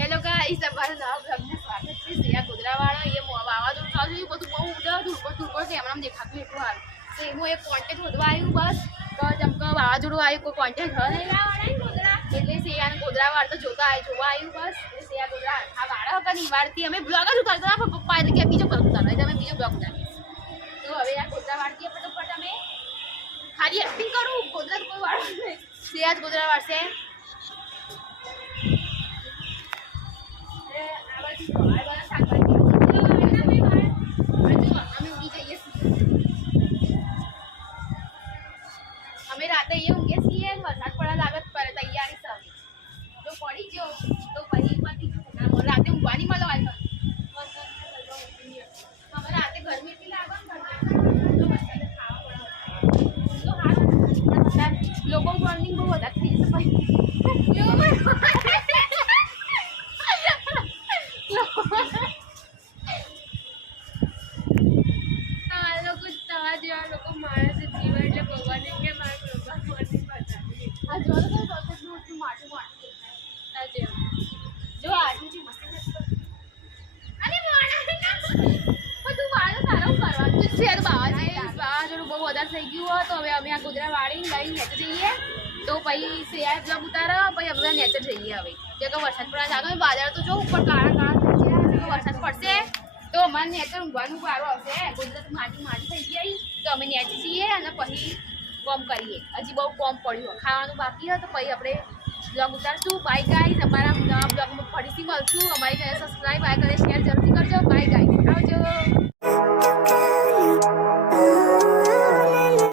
Hello guys, તમારું નવા બ્લોગમાં સ્વાગત છે. સિયા ગોધરાવાળા એ વાવાઝોડું ચાલુ થયું, બધું બહુ ધૂળકો કેમેરામાં દેખાતું એટલું હાલ તો હું એક કોન્ટેક્ટ શોધવા આવ્યું. બસ તો ચમક વાવાઝોડું આવ્યું, કોઈ કોન્ટેક્ટ એટલે સિયાને ગોધરાવાળ તો જોવા આવ્યું. બસ એટલે સિયા ગોધરા આ વાળા વગર નિવાડતી અમે બ્લોગ જ ઉતારતા હતા. પપ્પા એટલે કે બીજો બ્લોગ ઉતારવા તમે બીજો બ્લોગ ઉતારીશ. તો હવે આ ગોધરાવાળથી ફટોફટ અમે ખાલી એક્ટિંગ કરું. ગોધરા કોઈ વાળો નહીં, સિયા જ ગોધરાવાળ છે. અમે રાતે એ ઊંઘે છીએ, વરસાદ પડવા લાગત પર તૈયારી છે. જો પડી ગયો તો પછી રાતે ઊંઘવાની મળો. અમે રાતે ગરમી એટલી લાગે તો વરસાદ ખાવા પડે તો હાલ લોકો મોર્નિંગ બહુ વધારે થઈ જશે. લોકો મારે છે જીવ એટલે ભગવાન કે મારે આ જો માઠું માઠું જો આજુથી મસ્ત અરે બધું વાળો સારો કરવાનું છે. વાવાઝોડું બહુ વધારે થઈ ગયું હોય તો હવે અમે આ ગોધરાવાળી લઈને નેચે જઈએ. તો પછી સિયાએ બ્લોગ ઉતારો, પછી અમે નેચે જઈએ. હવે જે કે વરસાદ પડવા લાગે વાદળ તો જો ઉપર કાળા કાળા થઈ ગયા, વરસાદ પડશે તો અમારે નેચે ઊંઘવાનું વારો આવશે. ગુજરાત માટી થઈ ગઈ તો અમે નેચે છીએ અને પછી કોમ કરીએ. હજી બહુ કોમ પડ્યું ખાવાનું બાકી હોય તો પછી આપણે બ્લોગ ઉતારશું. બાય ગાઈસ, અમારા નવા બ્લોગમાં ફરીથી મળશું. અમારી ચેનલ સબસ્ક્રાઈબ, લાઈક અને શેર જરૂરથી કરજો. બાય ગાઈસ, આવજો.